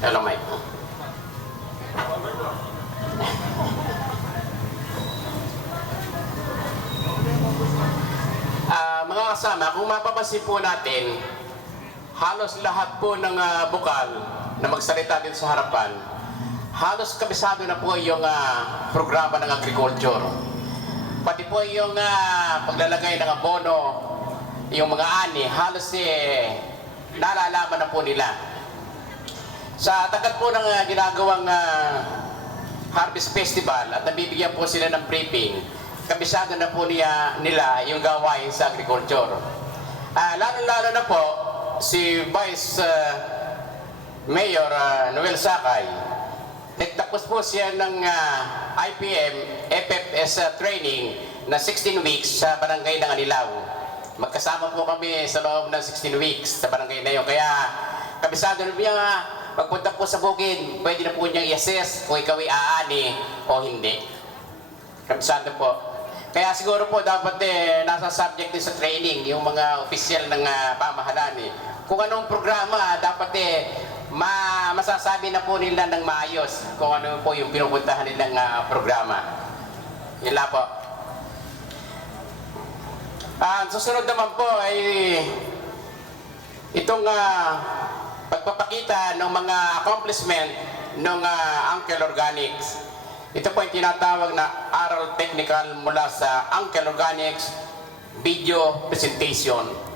Hello, Mike. Mga kasama, kung mapapansin po natin, halos lahat po ng bukal na magsalita din sa harapan, halos kabisado na po yung programa ng agriculture. Pati po yung paglalagay ng abono, yung mga ani, halos nalalaman na po nila. Sa tagal po ng ginagawang Harvest Festival at nabibigyan po sila ng briefing, kabisado na po nila yung gawain sa agriculture. Lalo-lalo na po si Vice Mayor Noel Sakay. Nagtapos po siya ng IPM FFS training na 16 weeks sa barangay ng Anilaw. Magkasama po kami sa loob ng 16 weeks sa barangay na yun. Kaya kabisado na niya pagpunta po sa bukid, pwede na po niyang i-assess kung ikaw ay aani o hindi. Kabisado po. Kaya siguro po dapat nasa subject din sa training yung mga opisyal ng pamahalaan. Kung anong programa dapat masasabi na po nila ng maayos kung ano po yung pinupuntahan nilang programa. Yun lang po. Ang susunod naman po ay itong pagpapakita ng mga accomplishment ng Uncle Organics. Ito po yung tinatawag na aral technical mula sa Uncle Organics video presentation.